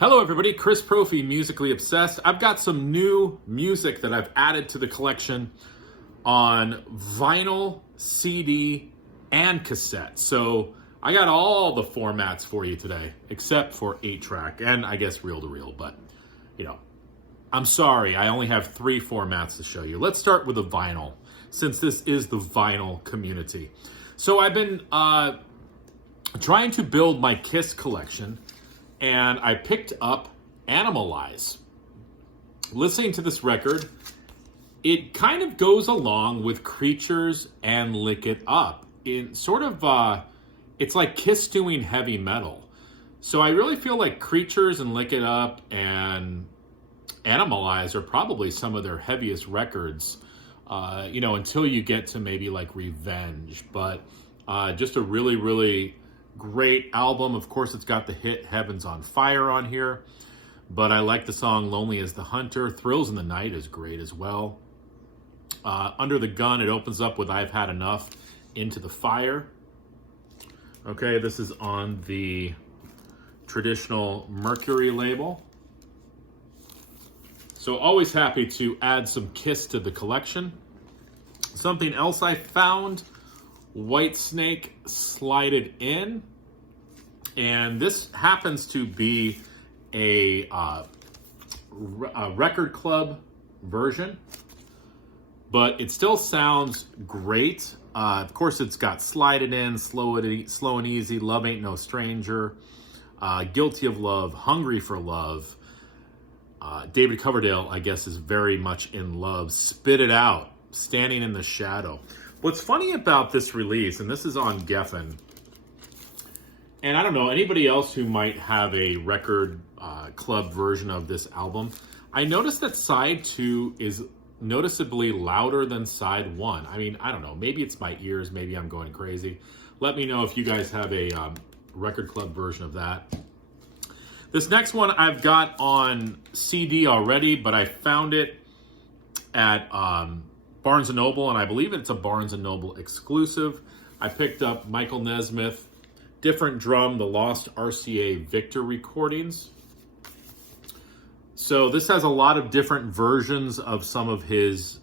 Hello everybody, Chris Profi, Musically Obsessed. I've got some new music that I've added to the collection on vinyl, CD, and cassette. So I got all the formats for you today, except for 8-track and I guess reel-to-reel, but I'm sorry, I only have 3 formats to show you. Let's start with the vinyl, since this is the vinyl community. So I've been trying to build my Kiss collection, and I picked up Animalize. Listening to this record, it kind of goes along with Creatures and Lick It Up. In sort of, it's like Kiss doing heavy metal. So I really feel like Creatures and Lick It Up and Animalize are probably some of their heaviest records, until you get to maybe like Revenge. But just a really, really great album. Of course, it's got the hit Heaven's on Fire on here, but I like the song Lonely as the Hunter. Thrills in the Night is great as well. Under the Gun, it opens up with I've Had Enough, Into the Fire. Okay, this is on the traditional Mercury label. So always happy to add some Kiss to the collection. Something else I found, Whitesnake Slide It In. And this happens to be a record club version, but it still sounds great. Of course, it's got Slide It In, Slow and Easy, Love Ain't No Stranger, Guilty of Love, Hungry for Love. David Coverdale, I guess, is very much in love. Spit It Out, Standing in the Shadow. What's funny about this release, and this is on Geffen, and I don't know, anybody else who might have a record club version of this album, I noticed that side 2 is noticeably louder than side 1. I mean, I don't know, maybe it's my ears, maybe I'm going crazy. Let me know if you guys have a record club version of that. This next one I've got on CD already, but I found it at Barnes & Noble, and I believe it's a Barnes & Noble exclusive. I picked up Michael Nesmith, Different Drum, the Lost RCA Victor recordings. So this has a lot of different versions of some of his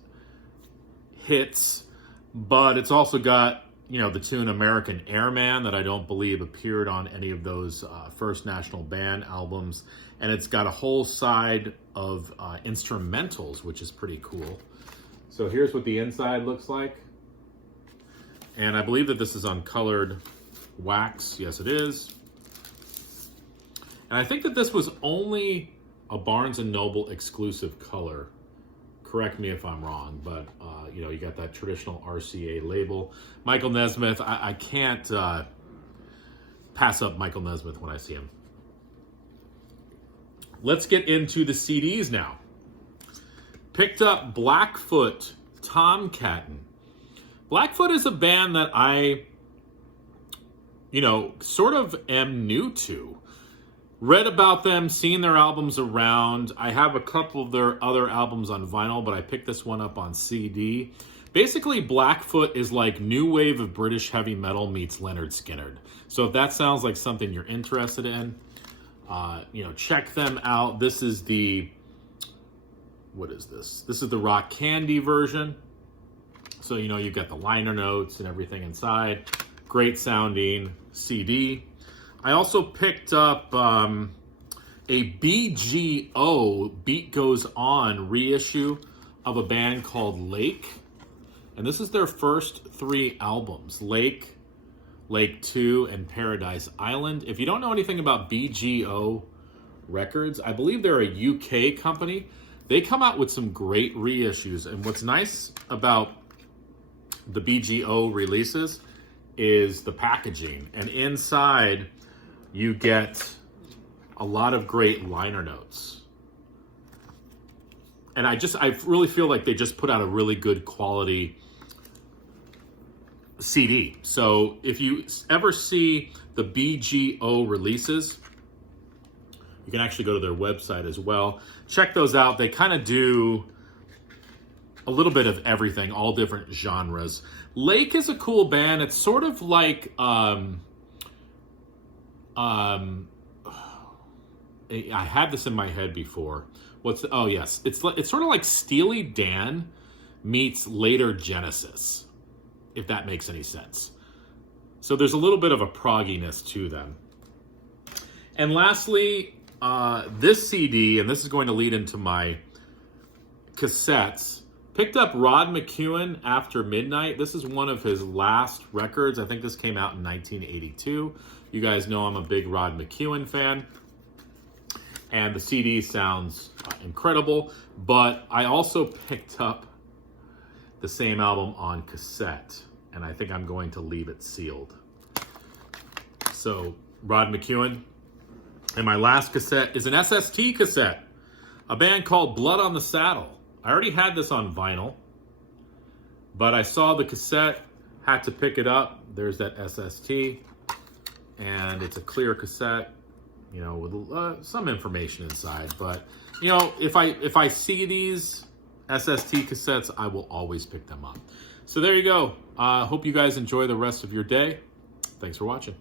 hits, but it's also got, the tune American Airman that I don't believe appeared on any of those First National Band albums. And it's got a whole side of instrumentals, which is pretty cool. So here's what the inside looks like. And I believe that this is on colored wax. Yes, it is. And I think that this was only a Barnes & Noble exclusive color. Correct me if I'm wrong, but you got that traditional RCA label. Michael Nesmith, I can't pass up Michael Nesmith when I see him. Let's get into the CDs now. Picked up Blackfoot, Tomcattin'. Blackfoot is a band that I, sort of am new to. Read about them, seen their albums around. I have a couple of their other albums on vinyl, but I picked this one up on CD. Basically, Blackfoot is like new wave of British heavy metal meets Lynyrd Skynyrd. So if that sounds like something you're interested in, check them out. This is the, what is this? This is the Rock Candy version. So, you've got the liner notes and everything inside. Great sounding CD. I also picked up a BGO, Beat Goes On, reissue of a band called Lake. And this is their first 3 albums, Lake, Lake 2, and Paradise Island. If you don't know anything about BGO Records, I believe they're a UK company. They come out with some great reissues. And what's nice about the BGO releases is the packaging. And inside, you get a lot of great liner notes. And I really feel like they just put out a really good quality CD. So if you ever see the BGO releases, you can actually go to their website as well. Check those out. They kind of do a little bit of everything, all different genres. Lake is a cool band. It's sort of like I had this in my head before. Oh yes, it's sort of like Steely Dan meets later Genesis, if that makes any sense. So there's a little bit of a progginess to them. And lastly, this CD, and this is going to lead into my cassettes, picked up Rod McEwen After Midnight. This is one of his last records. I think this came out in 1982. You guys know I'm a big Rod McEwen fan. And the CD sounds incredible. But I also picked up the same album on cassette. And I think I'm going to leave it sealed. So, Rod McEwen. And my last cassette is an SST cassette. A band called Blood on the Saddle. I already had this on vinyl, but I saw the cassette, had to pick it up. There's that SST, and it's a clear cassette, you know, with some information inside. But, you know, if I see these SST cassettes, I will always pick them up. So there you go. Hope you guys enjoy the rest of your day. Thanks for watching.